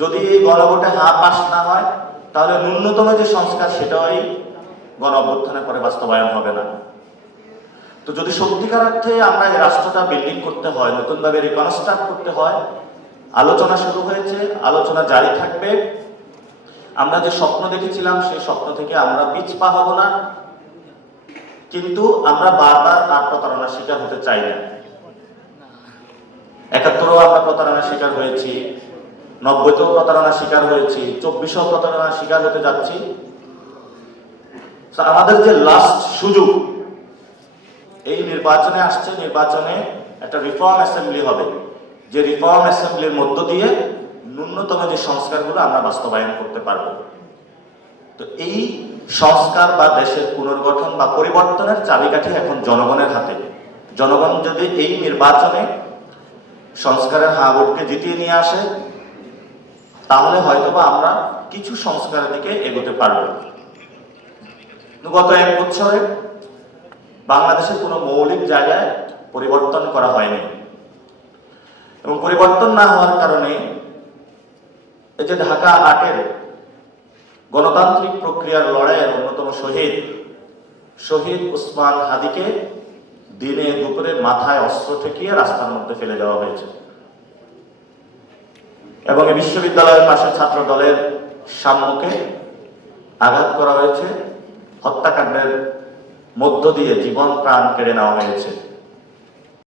যদি এই গণভোটে পাস না হয়, তাহলে ন্যূনতম যে সংস্কার সেটাই গণ অভ্যুত্থানের পরে বাস্তবায়ন হবে না। তো যদি সত্যিকার অর্থে আমরা এই রাষ্ট্রটা বিল্ডিং করতে হয়, নতুনভাবে রিকনস্ট্রাক্ট করতে হয়, আলোচনা শুরু হয়েছে, আলোচনা জারি থাকবে। আমরা যে স্বপ্ন দেখেছিলাম সেই স্বপ্ন থেকে আমরা পিছপা হব না, কিন্তু আমরা বারবার আর প্রতারণার শিকার হতে চাই না। ৭১-ও আমরা প্রতারণার শিকার হয়েছি, ৯০-তেও প্রতারণার শিকার হয়েছি, ২৪-ও প্রতারণার শিকার হতে যাচ্ছি। আমাদের যে লাস্ট সুযোগ, এই নির্বাচনে আসছে, নির্বাচনে একটা রিফর্ম অ্যাসেম্বলি হবে, যে রিফর্ম অ্যাসেম্বলির মধ্য দিয়ে ন্যূনতম যে সংস্কারগুলো আমরা বাস্তবায়ন করতে পারবো। তো এই সংস্কার বা দেশের পুনর্গঠন বা পরিবর্তনের চাবিকাঠি এখন জনগণের হাতে। জনগণ যদি এই নির্বাচনে সংস্কারের ভোটকে জিতিয়ে নিয়ে আসে, তাহলে হয়তোবা আমরা কিছু সংস্কারের দিকে এগোতে পারব। গত ১ বছরে বাংলাদেশের কোনো মৌলিক জায়গায় পরিবর্তন করা হয়নি, এবং পরিবর্তন না হওয়ার কারণে এই যে ঢাকা ৮-এর গণতান্ত্রিক প্রক্রিয়ার লড়াইয়ের অন্যতম শহীদ ওসমান হাদিকে দিনে দুপুরে মাথায় অস্ত্র ঠেকিয়ে রাস্তার মধ্যে ফেলে দেওয়া হয়েছে, এবং এই বিশ্ববিদ্যালয়ের পাশে ছাত্র দলের সাম্যকে আঘাত করা হয়েছে, হত্যাকাণ্ডের মধ্য দিয়ে জীবন প্রাণ কেড়ে নেওয়া হয়েছে।